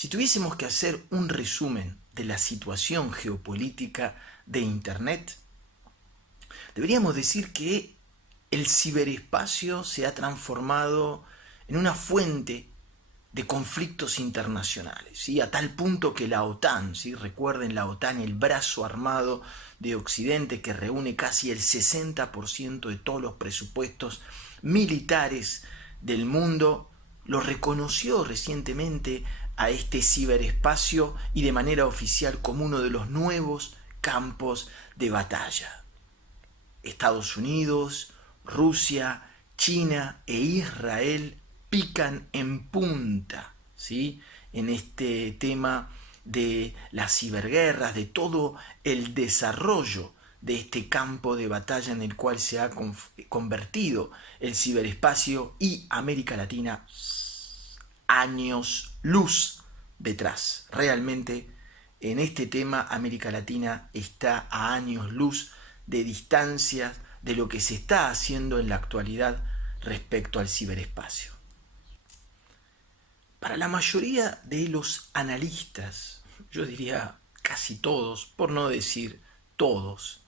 Si tuviésemos que hacer un resumen de la situación geopolítica de Internet, deberíamos decir que el ciberespacio se ha transformado en una fuente de conflictos internacionales, ¿sí? A tal punto que la OTAN, ¿sí? Recuerden la OTAN, el brazo armado de Occidente que reúne casi el 60% de todos los presupuestos militares del mundo, lo reconoció recientemente a este ciberespacio y de manera oficial como uno de los nuevos campos de batalla. Estados Unidos, Rusia, China e Israel pican en punta, ¿sí? En este tema de las ciberguerras, de todo el desarrollo de este campo de batalla en el cual se ha convertido el ciberespacio y América Latina años luz detrás. Realmente en este tema América Latina está a años luz de distancia de lo que se está haciendo en la actualidad respecto al ciberespacio. Para la mayoría de los analistas, yo diría casi todos, por no decir todos,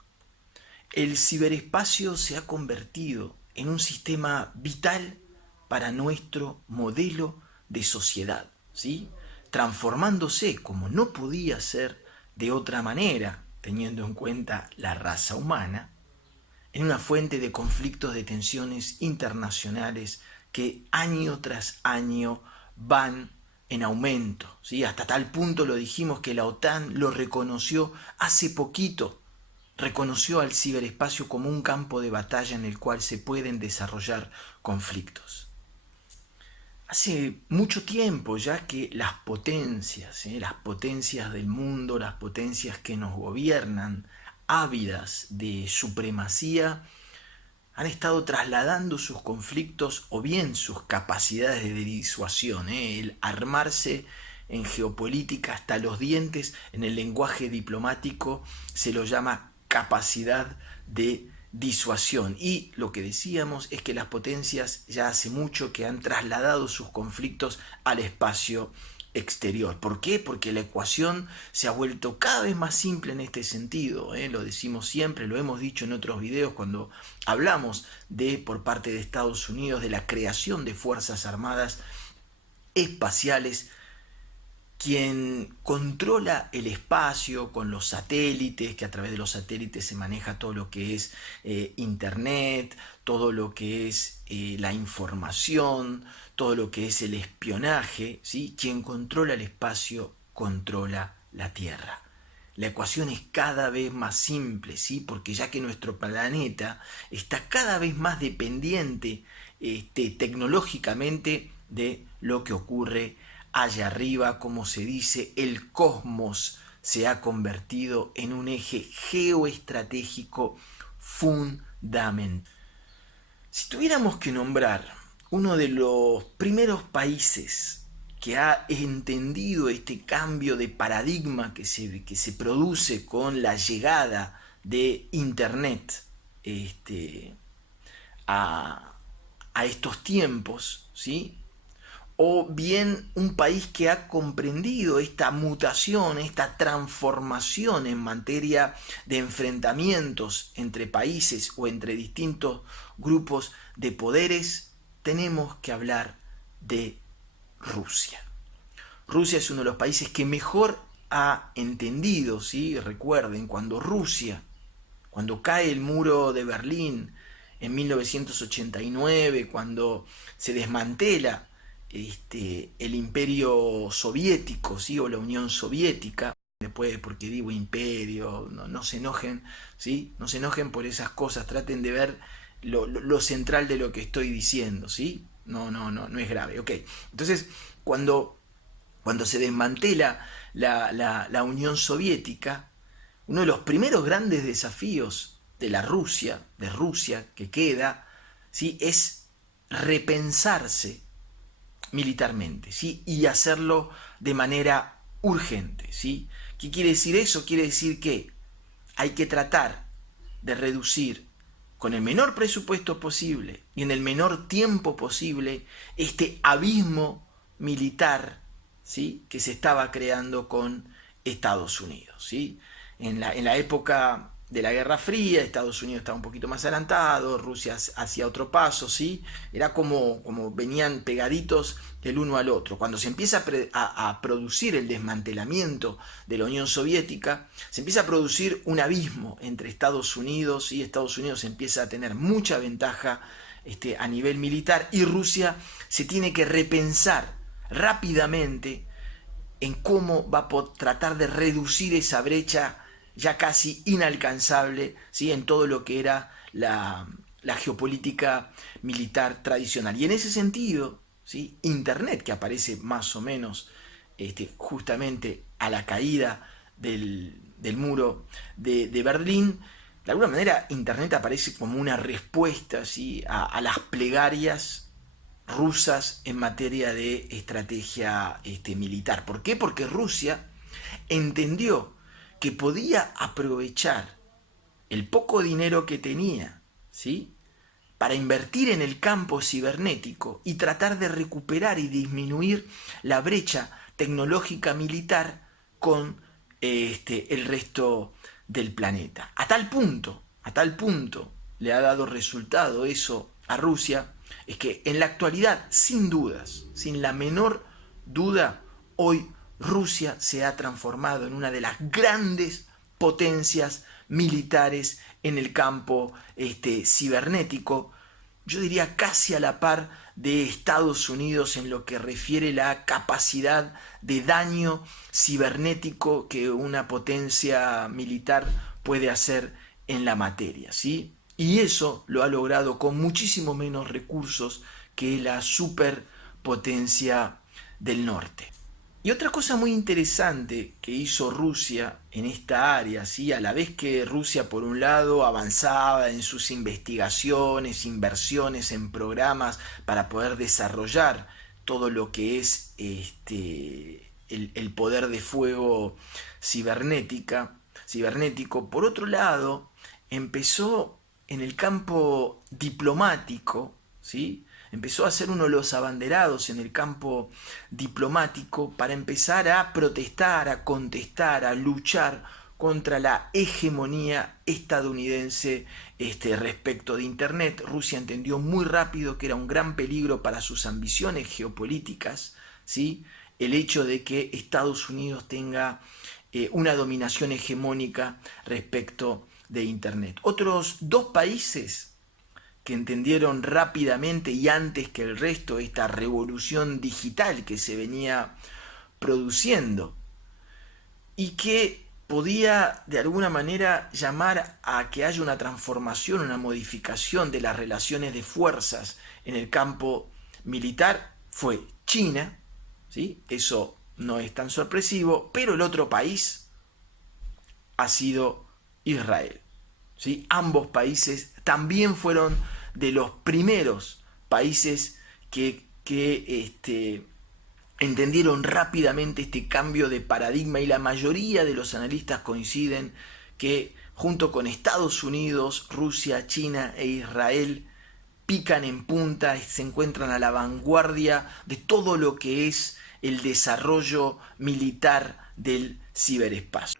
el ciberespacio se ha convertido en un sistema vital para nuestro modelo de sociedad, ¿sí? Transformándose, como no podía ser de otra manera, teniendo en cuenta la raza humana, en una fuente de conflictos de tensiones internacionales que año tras año van en aumento, ¿sí? Hasta tal punto lo dijimos que la OTAN lo reconoció hace poquito, reconoció al ciberespacio como un campo de batalla en el cual se pueden desarrollar conflictos. Hace mucho tiempo ya que las potencias del mundo, las potencias que nos gobiernan, ávidas de supremacía, han estado trasladando sus conflictos o bien sus capacidades de disuasión, el armarse en geopolítica hasta los dientes, en el lenguaje diplomático se lo llama capacidad de disuasión. Y lo que decíamos es que las potencias ya hace mucho que han trasladado sus conflictos al espacio exterior. ¿Por qué? Porque la ecuación se ha vuelto cada vez más simple en este sentido, lo decimos siempre, lo hemos dicho en otros videos cuando hablamos de, por parte de Estados Unidos, de la creación de fuerzas armadas espaciales. Quien controla el espacio con los satélites, que a través de los satélites se maneja todo lo que es internet, todo lo que es la información, todo lo que es el espionaje, ¿sí? Quien controla el espacio controla la Tierra. La ecuación es cada vez más simple, ¿sí? Porque ya que nuestro planeta está cada vez más dependiente tecnológicamente de lo que ocurre allá arriba, como se dice, el cosmos se ha convertido en un eje geoestratégico fundamental. Si tuviéramos que nombrar uno de los primeros países que ha entendido este cambio de paradigma que se produce con la llegada de Internet a estos tiempos, ¿sí? O bien un país que ha comprendido esta mutación, esta transformación en materia de enfrentamientos entre países o entre distintos grupos de poderes, tenemos que hablar de Rusia. Rusia es uno de los países que mejor ha entendido, ¿sí? Recuerden, cuando cae el muro de Berlín en 1989, cuando se desmantela el imperio soviético, ¿sí? O la Unión Soviética, después, porque digo imperio, no se enojen, ¿sí? No se enojen por esas cosas, traten de ver lo central de lo que estoy diciendo, ¿sí? No es grave, ok. Entonces, cuando se desmantela la Unión Soviética, uno de los primeros grandes desafíos de Rusia que queda, ¿sí? Es repensarse militarmente, ¿sí? Y hacerlo de manera urgente, ¿sí? ¿Qué quiere decir eso? Quiere decir que hay que tratar de reducir con el menor presupuesto posible y en el menor tiempo posible este abismo militar ¿sí?, que se estaba creando con Estados Unidos, ¿sí? En la época de la Guerra Fría, Estados Unidos estaba un poquito más adelantado, Rusia hacía otro paso, ¿sí? Era como venían pegaditos el uno al otro. Cuando se empieza a producir el desmantelamiento de la Unión Soviética, se empieza a producir un abismo entre Estados Unidos, y Estados Unidos empieza a tener mucha ventaja a nivel militar, y Rusia se tiene que repensar rápidamente en cómo va a tratar de reducir esa brecha ya casi inalcanzable, ¿sí?, en todo lo que era la geopolítica militar tradicional. Y en ese sentido, ¿sí?, Internet, que aparece más o menos justamente a la caída del muro de Berlín, de alguna manera Internet aparece como una respuesta, ¿sí?, a las plegarias rusas en materia de estrategia militar. ¿Por qué? Porque Rusia entendió que podía aprovechar el poco dinero que tenía, ¿sí?, para invertir en el campo cibernético y tratar de recuperar y disminuir la brecha tecnológica militar con el resto del planeta. A tal punto le ha dado resultado eso a Rusia, es que en la actualidad, sin dudas, sin la menor duda, hoy Rusia se ha transformado en una de las grandes potencias militares en el campo cibernético, yo diría casi a la par de Estados Unidos en lo que refiere la capacidad de daño cibernético que una potencia militar puede hacer en la materia, ¿sí? Y eso lo ha logrado con muchísimo menos recursos que la superpotencia del norte. Y otra cosa muy interesante que hizo Rusia en esta área, ¿sí?, a la vez que Rusia por un lado avanzaba en sus investigaciones, inversiones en programas para poder desarrollar todo lo que es el poder de fuego cibernético, por otro lado empezó en el campo diplomático, ¿sí?, empezó a ser uno de los abanderados en el campo diplomático para empezar a protestar, a contestar, a luchar contra la hegemonía estadounidense respecto de Internet. Rusia entendió muy rápido que era un gran peligro para sus ambiciones geopolíticas, ¿sí?, el hecho de que Estados Unidos tenga una dominación hegemónica respecto de Internet. Otros dos países que entendieron rápidamente y antes que el resto esta revolución digital que se venía produciendo y que podía de alguna manera llamar a que haya una transformación, una modificación de las relaciones de fuerzas en el campo militar, fue China, ¿sí? Eso no es tan sorpresivo, pero el otro país ha sido Israel, ¿sí? Ambos países también fueron de los primeros países que entendieron rápidamente este cambio de paradigma, y la mayoría de los analistas coinciden que junto con Estados Unidos, Rusia, China e Israel pican en punta, se encuentran a la vanguardia de todo lo que es el desarrollo militar del ciberespacio.